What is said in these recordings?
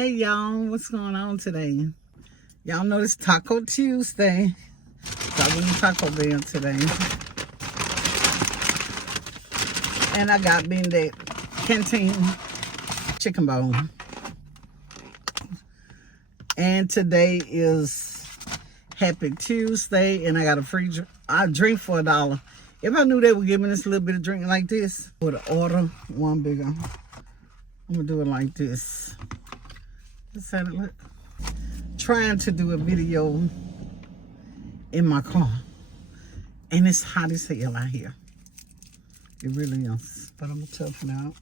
Hey y'all, what's going on today? Y'all know it's Taco Tuesday. So I went to Taco Bell today. And I got me that Cantina Chicken bowl. And today is Happy Tuesday, and I got a free drink for $1. If I knew they would give me this little bit of drink like this, I would order one bigger. I'm gonna do it like this. That's how it look. Trying to do a video in my car, and it's hot as hell out here. It really is, but I'm gonna tough it out.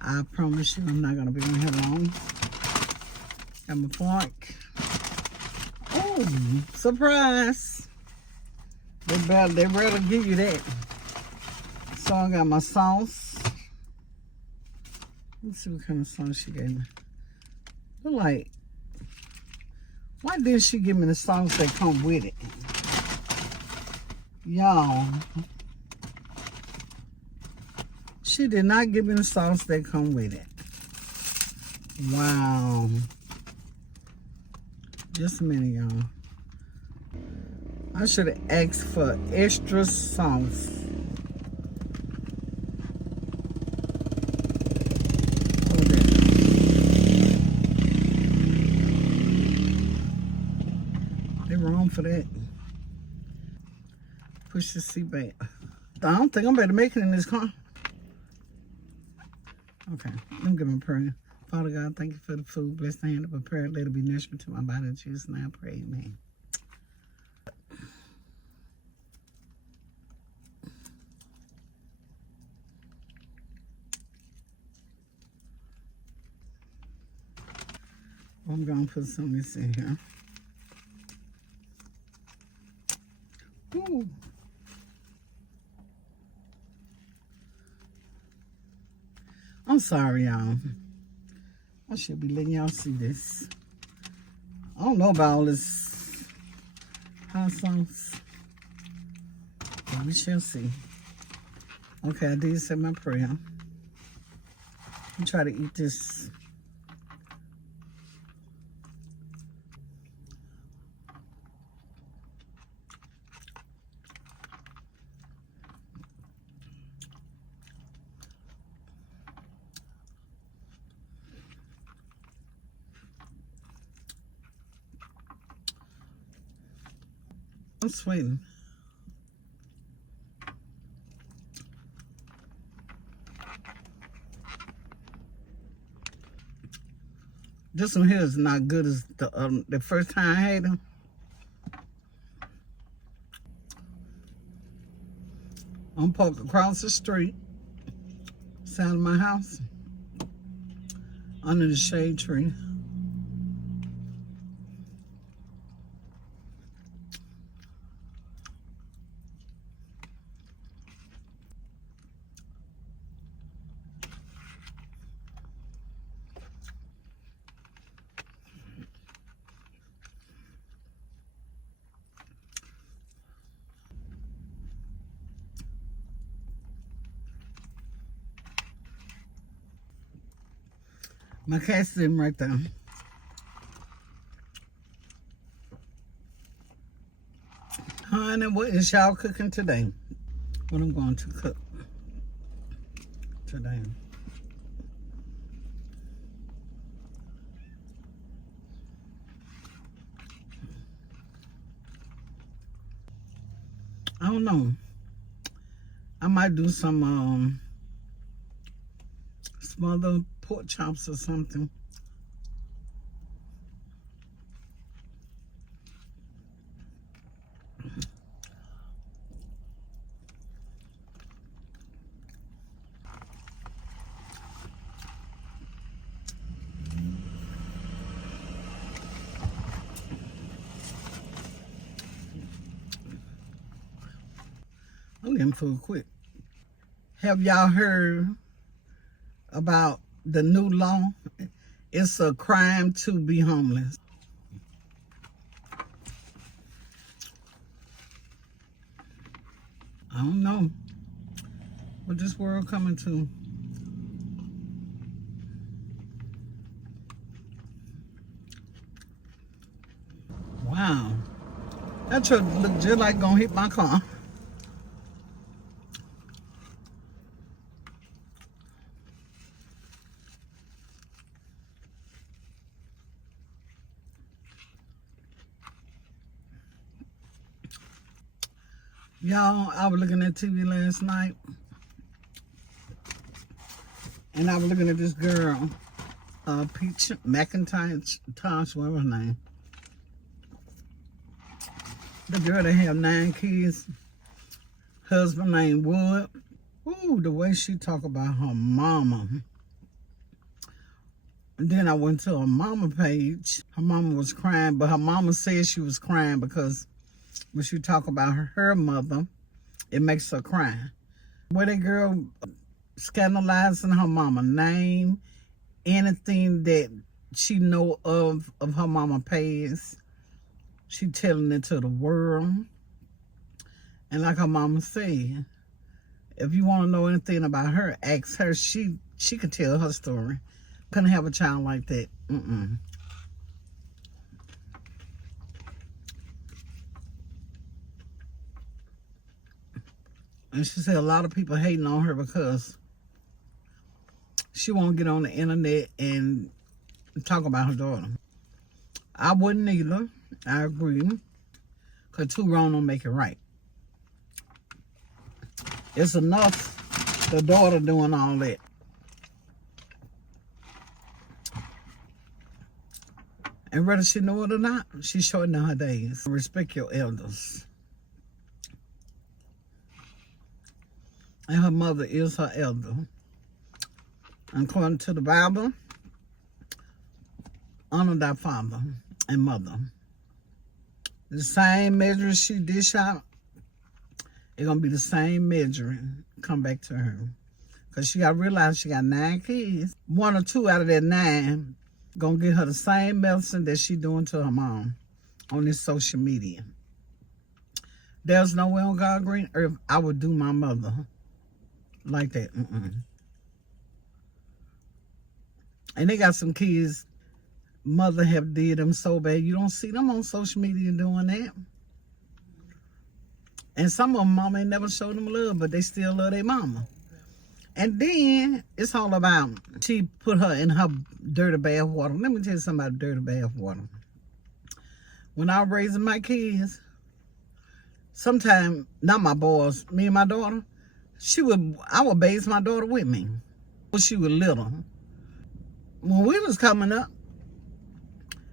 I promise you I'm not gonna be on here long. Got my fork. Oh, surprise. They better give you that. So I got my sauce. Let's see what kind of sauce she gave me. Look like, why didn't she give me the sauce that come with it? Y'all, she did not give me the sauce that come with it. Wow. Just a minute, y'all. I should have asked for extra sauce. They're wrong for that. Push the seat back. I don't think I'm better make it in this car. Okay, let me get my prayer. Father God, thank you for the food. Bless the hand of prepared. Let it be nourishment to my body. In Jesus' name I pray, amen. I'm going to put some of this in here. Ooh. I'm sorry, y'all. I should be letting y'all see this. I don't know about all this hot sauce, but we shall see. Okay, I did say my prayer. I'm try to eat this. I'm sweating. This one here is not good as the first time I had them. I'm parked across the street, side of my house, under the shade tree. My cat's sitting right there. Honey, what is y'all cooking today? What I'm going to cook today. I don't know. I might do some smothered pork chops or something. I'm getting food quick. Have y'all heard about the new law? It's a crime to be homeless. I don't know what this world coming to. Wow. That truck looked just like gonna hit my car. Y'all, I was looking at TV last night, and I was looking at this girl, Peach McIntosh, whatever her name. The girl that have 9 kids, husband named Wood. Ooh, the way she talk about her mama. And then I went to her mama page. Her mama was crying, but her mama said she was crying because when she talk about her mother, it makes her cry. Where that girl scandalizing her mama name, anything that she know of her mama past, she telling it to the world. And like her mama said, if you want to know anything about her, ask her. She could tell her story. Couldn't have a child like that. And she said a lot of people hating on her because she won't get on the internet and talk about her daughter. I wouldn't either. I agree. Because 2 wrong don't make it right. It's enough the daughter doing all that. And whether she know it or not, she's shortening her days. Respect your elders. And her mother is her elder. According to the Bible, honor thy father and mother. The same measure she dish out, it's going to be the same measure come back to her. Because she got to realize she got 9 kids. 1 or 2 out of that 9 going to give her the same medicine that she doing to her mom on this social media. There's no way on God's green earth I would do my mother like that. And they got some kids, mother have did them so bad. You don't see them on social media doing that. And some of them mama ain't never showed them love, but they still love their mama. And then it's all about, she put her in her dirty bath water. Let me tell you something about dirty bath water. When I was raising my kids, sometimes, not my boys, me and my daughter, I would bathe my daughter with me when she was little. When we was coming up,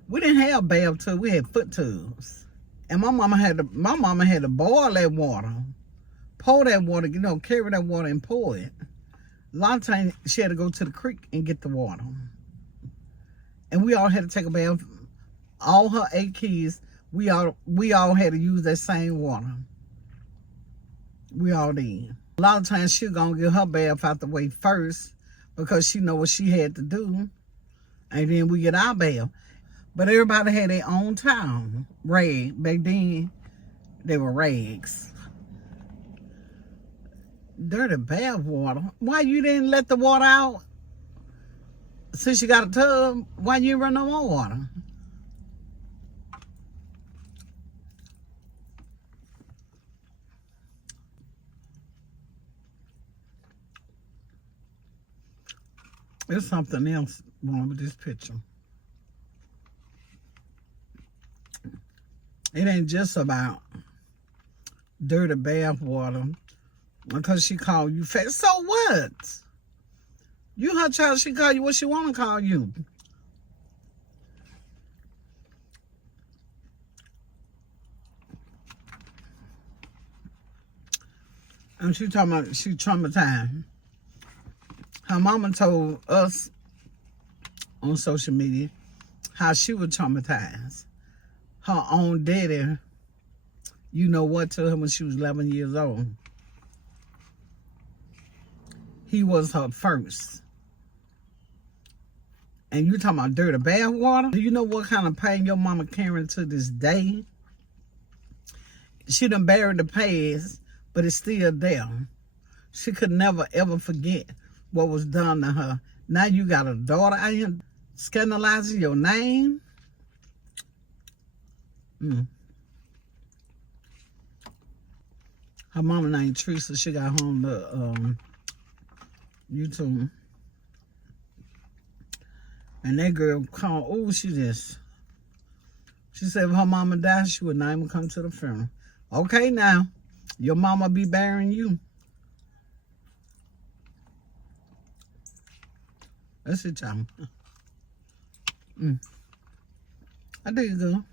we didn't have bath tubs, we had foot tubs. And my mama had to boil that water, pour that water, carry that water and pour it. A lot of times she had to go to the creek and get the water. And we all had to take a bath. All her 8 kids, we all had to use that same water. We all did. A lot of times she gonna get her bath out the way first because she know what she had to do. And then we get our bath. But everybody had their own towel, rag. Back then, they were rags. Dirty bath water. Why you didn't let the water out? Since you got a tub, why you run no more water? There's something else wrong with this picture. It ain't just about dirty bath water because she called you fat. So what? You her child, she call you what she want to call you. And she talking about she traumatized. Her mama told us on social media how she was traumatized. Her own daddy, you know what, to her when she was 11 years old. He was her first. And you talking about dirty bath water? Do you know what kind of pain your mama carrying to this day? She done buried the past, but it's still there. She could never ever forget what was done to her. Now you got a daughter out here scandalizing your name. Mm. Her mama named Teresa. She got home to YouTube. And that girl called, oh, she said if her mama died, she would not even come to the funeral. Okay, now, your mama be burying you. That's it, y'all. I think it's good.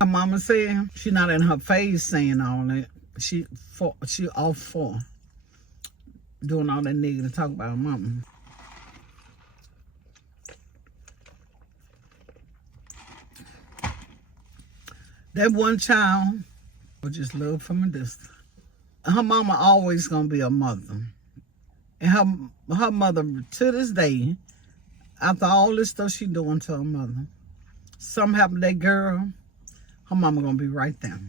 Her mama said she not in her face saying all that. She all for doing all that negative talk about her mama. That one child was just love from a distance. Her mama always gonna be a mother. And her mother, to this day, after all this stuff she doing to her mother, something happened to that girl, her mama gonna be right there.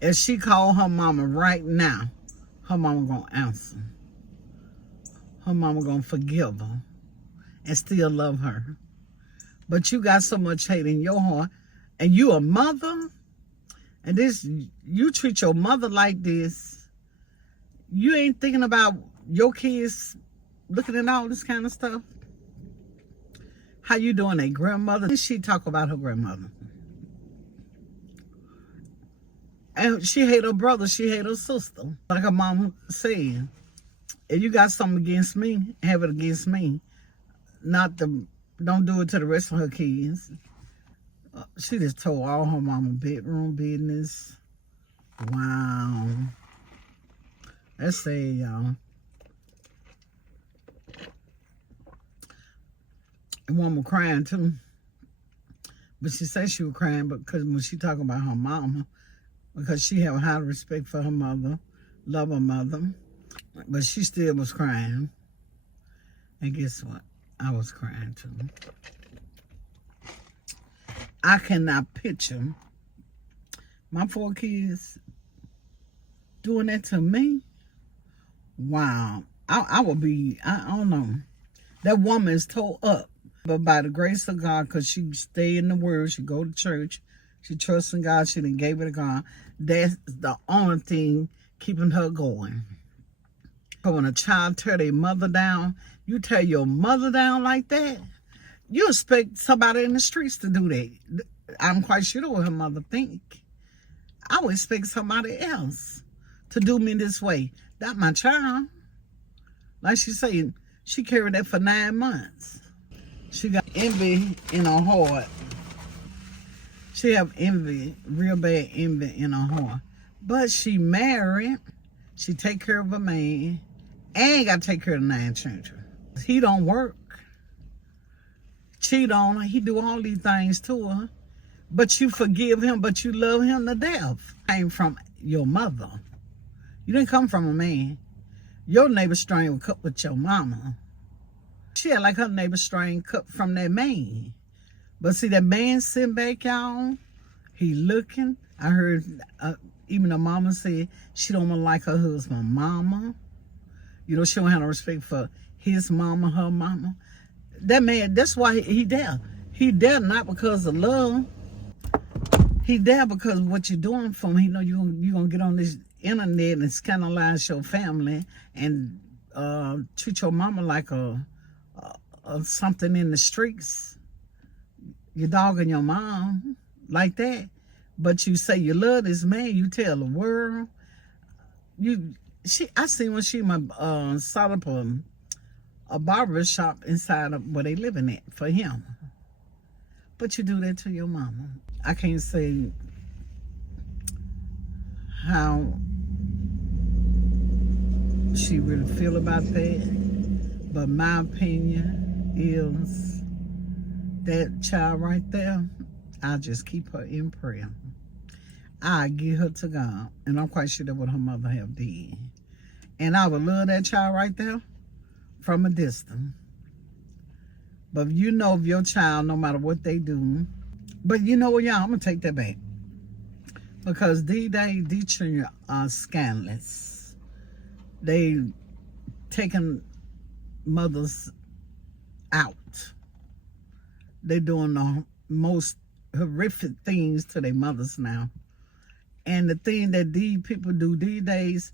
If she call her mama right now, her mama gonna answer. Her mama gonna forgive her and still love her. But you got so much hate in your heart, and you a mother, and you treat your mother like this. You ain't thinking about your kids looking at all this kind of stuff. How you doing, a grandmother? She talk about her grandmother. And she hate her brother, she hate her sister. Like her mama said, if you got something against me, have it against me. Don't do it to the rest of her kids. She just told all her mama bedroom business. Wow. That's sad, y'all. The woman crying too. But she said she was crying because when she talking about her mama, because she had high respect for her mother, love her mother, but she still was crying. And guess what? I was crying too. I cannot picture my 4 kids doing that to me. Wow. I would be, I don't know. That woman is tore up. But by the grace of God, because she stay in the word, she go to church, she trusts in God, she done gave it to God. That's the only thing keeping her going. But when a child tear their mother down, you tear your mother down like that, you expect somebody in the streets to do that. I'm quite sure what her mother think. I would expect somebody else to do me this way. Not my child. Like she said, she carried that for 9 months. She got envy in her heart. She have envy, real bad envy in her heart. But she married. She take care of a man. And got to take care of the 9 children. He don't work. Cheat on her. He do all these things to her. But you forgive him, but you love him to death. Came from your mother. You didn't come from a man. Your neighbor's strain was cut with your mama. She had like her neighbor's strain cut from that man. But see, that man sitting back, y'all, he looking. I heard even the mama said she don't want to like her husband mama. You know, she don't have no respect for his mama, her mama. That man, that's why he there. He there not because of love. He there because of what you're doing for him. He know you're going to get on this internet and scandalize your family and treat your mama like something in the streets. You're dogging your mom like that. But you say you love this man. You tell the world. I seen when she set up a barber shop inside of where they living at for him. But you do that to your mama. I can't say how she really feel about that, but my opinion is that child right there, I just keep her in prayer. I give her to God, and I'm quite sure that what her mother have did. And I would love that child right there from a distance. But you know of your child, no matter what they do. But you know what, y'all, I'm going to take that back. Because these days, these children are scandalous. They taking mothers out. They doing the most horrific things to their mothers now. And the thing that these people do these days,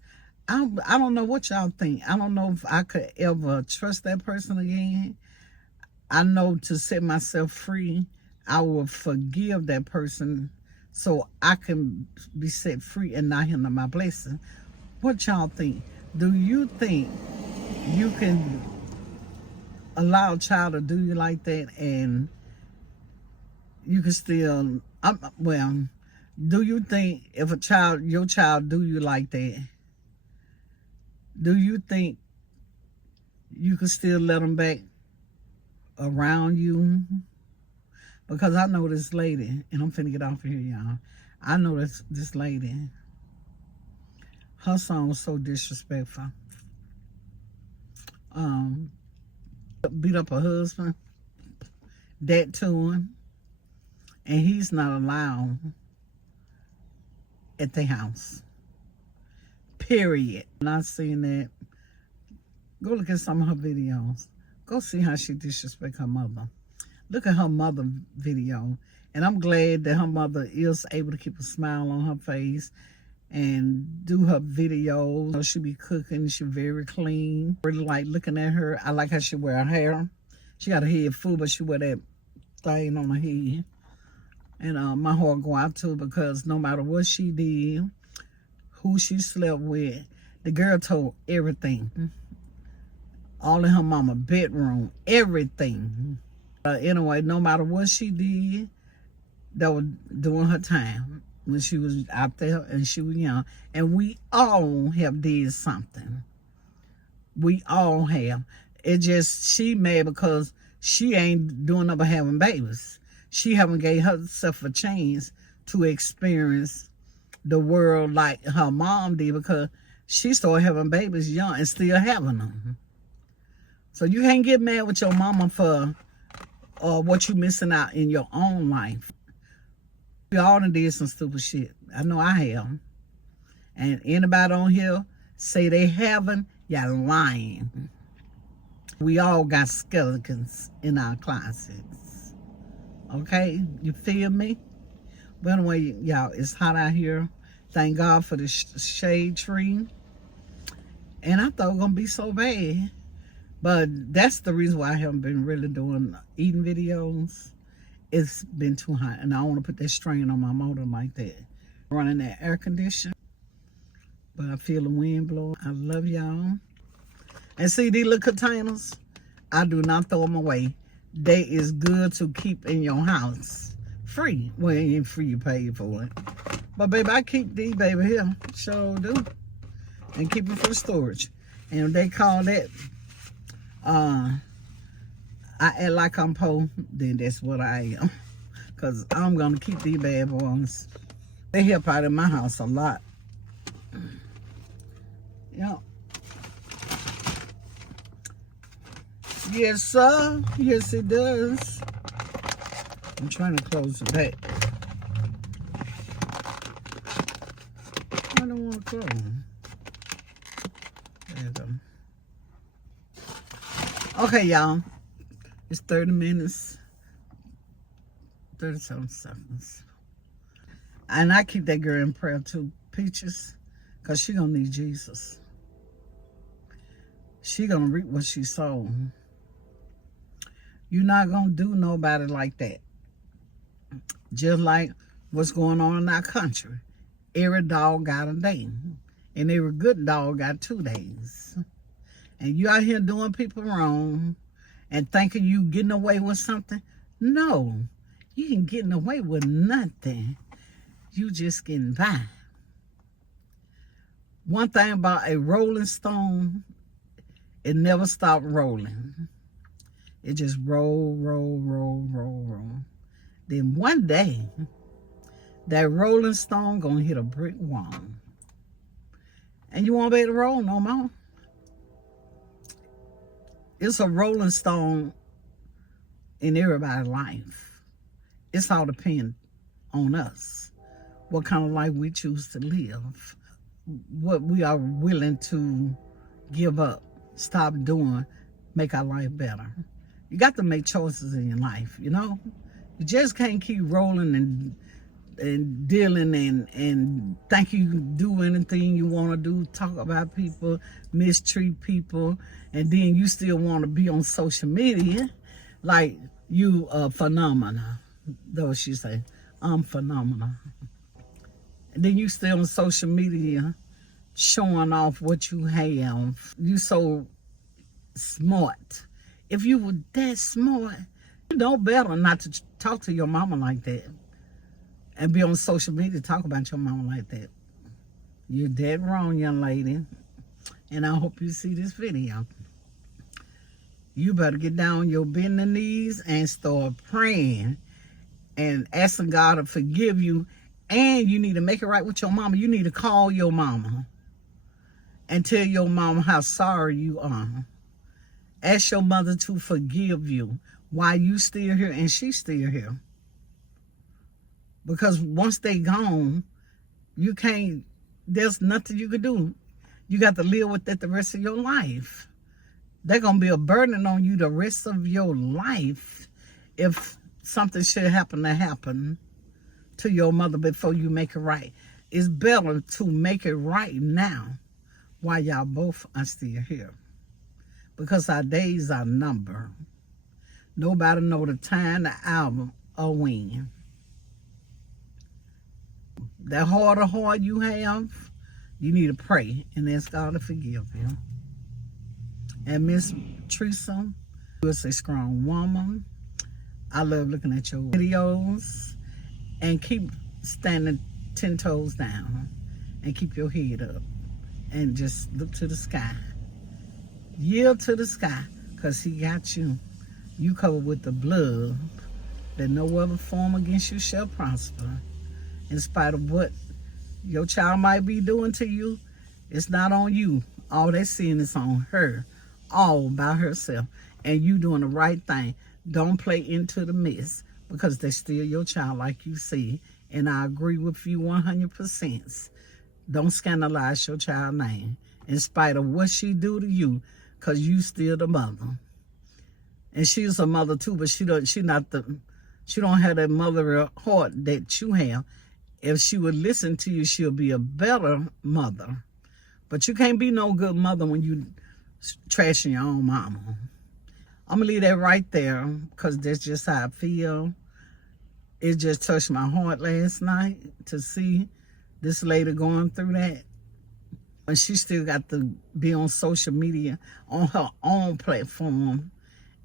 I don't know what y'all think. I don't know if I could ever trust that person again. I know to set myself free, I will forgive that person so I can be set free and not hinder my blessing. What y'all think? Do you think you can allow a child to do you like that and you can still, well, do you think if your child do you like that, do you think you can still let them back around you? Because I know this lady, and I'm finna get off of here, y'all. I know this lady. Her son was so disrespectful. Beat up her husband, that to him, and he's not allowed at the house. Period. And I seen that. Go look at some of her videos. Go see how she disrespects her mother. Look at her mother video. And I'm glad that her mother is able to keep a smile on her face and do her videos. She be cooking. She very clean. Really like looking at her. I like how she wear her hair. She got a head full, but she wear that thing on her head. And my heart go out to her because no matter what she did, who she slept with, the girl told everything. All in her mama bedroom, everything. Anyway, no matter what she did, that was during her time when she was out there and she was young. And we all have did something. We all have. It just, she mad because she ain't doing nothing but having babies. She haven't gave herself a chance to experience the world like her mom did because she started having babies young and still having them. So you can't get mad with your mama for what you missing out in your own life. We all done did some stupid shit. I know I have. And anybody on here say they haven't, you're lying. We all got skeletons in our closets. Okay? You feel me? But anyway, y'all, it's hot out here. Thank God for the shade tree. And I thought it was going to be so bad. But that's the reason why I haven't been really doing eating videos. It's been too hot. And I don't want to put that strain on my motor like that. Running that air conditioner. But I feel the wind blowing. I love y'all. And see these little containers? I do not throw them away. They is good to keep in your house. Free. Well, it ain't free, you pay for it. But baby, I keep these baby here. Sure do. And keep them for storage. And if they call that I act like I'm poor, then that's what I am. Because I'm going to keep these bad boys. They help out in my house a lot. Yeah. Yes, sir. Yes, it does. I'm trying to close the back. I don't want to close. There you go. Okay, y'all. It's 30 minutes. 37 seconds. And I keep that girl in prayer too, Peaches, because she gonna need Jesus. She gonna reap what she sowed. You're not gonna do nobody like that. Just like what's going on in our country. Every dog got a day. And every good dog got 2 days. And you out here doing people wrong and thinking you getting away with something. No, you ain't getting away with nothing. You just getting by. One thing about a rolling stone, it never stopped rolling. It just roll, roll, roll, roll, roll. Then one day, that rolling stone gonna hit a brick wall. And you won't be able to roll no more. It's a rolling stone in everybody's life. It's all depend on us. what kind of life we choose to live, what we are willing to give up, stop doing, make our life better. You got to make choices in your life, you know? You just can't keep rolling and dealing and think you can do anything you want to do, talk about people, mistreat people, and then you still want to be on social media like you a phenomenal. Though she say, I'm phenomenal. And then you still on social media showing off what you have. You so smart. If you were that smart, you know better not to talk to your mama like that and be on social media talk about your mama like that. You're dead wrong, young lady. And I hope you see this video. You better get down on your bending knees and start praying and asking God to forgive you. And you need to make it right with your mama. You need to call your mama and tell your mama how sorry you are. Ask your mother to forgive you while you still here and she's still here. Because once they gone, you can't, there's nothing you can do. You got to live with it the rest of your life. They're going to be a burden on you the rest of your life if something should happen to your mother before you make it right. It's better to make it right now while y'all both are still here. Because our days are numbered. Nobody know the time, the hour, or when. That harder heart you have, you need to pray and ask God to forgive you. And Miss Teresa, you're a strong woman. I love looking at your videos. And keep standing 10 toes down. And keep your head up. And just look to the sky. Yield to the sky, because he got you. You covered with the blood that no other form against you shall prosper. In spite of what your child might be doing to you, it's not on you. All they seeing is on her, all by herself. And you doing the right thing. Don't play into the mess, because they're still your child, like you see. And I agree with you 100%. Don't scandalize your child's name, in spite of what she do to you, because you still the mother. And she's a mother too, but she don't have that mother heart that you have. If she would listen to you, she'll be a better mother. But you can't be no good mother when you trashing your own mama. I'm going to leave that right there, because that's just how I feel. It just touched my heart last night to see this lady going through that. And she still got to be on social media, on her own platform,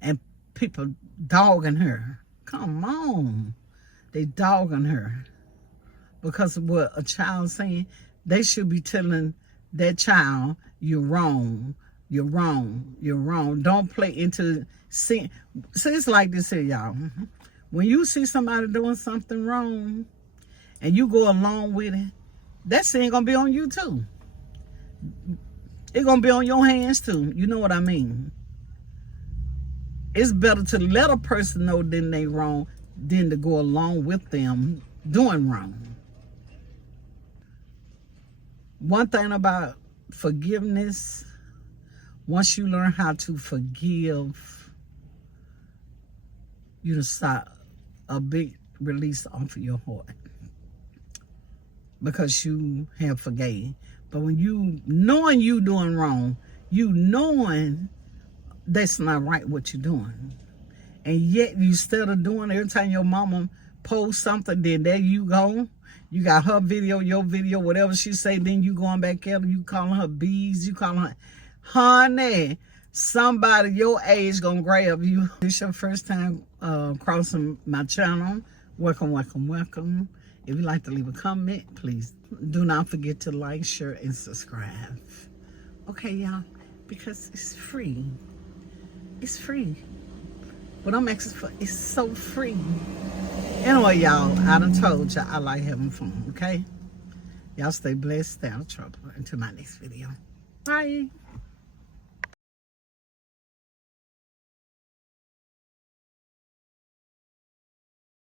and people dogging her. Come on. They dogging her. Because of what a child's saying, they should be telling that child, you're wrong, you're wrong, you're wrong. Don't play into sin. See, it's like this here, y'all. When you see somebody doing something wrong, and you go along with it, that sin gonna be on you too. It's gonna be on your hands too. You know what I mean? It's better to let a person know that they wrong than to go along with them doing wrong. One thing about forgiveness, once you learn how to forgive, you just start a big release off of your heart, because you have forgave. But when you knowing you doing wrong, you knowing that's not right what you're doing, and yet you still doing, every time your mama post something, then there you go. You got her video, your video, whatever she say, then you going back at her, you calling her bees, you calling her, honey, somebody your age gonna grab you. This your first time crossing my channel, welcome, welcome, welcome. If you'd like to leave a comment, please do not forget to like, share, and subscribe. Okay, y'all, because it's free. It's free. What I'm asking for is so free. Anyway, y'all, I done told y'all I like having fun, okay? Y'all stay blessed, stay out of trouble. Until my next video. Bye.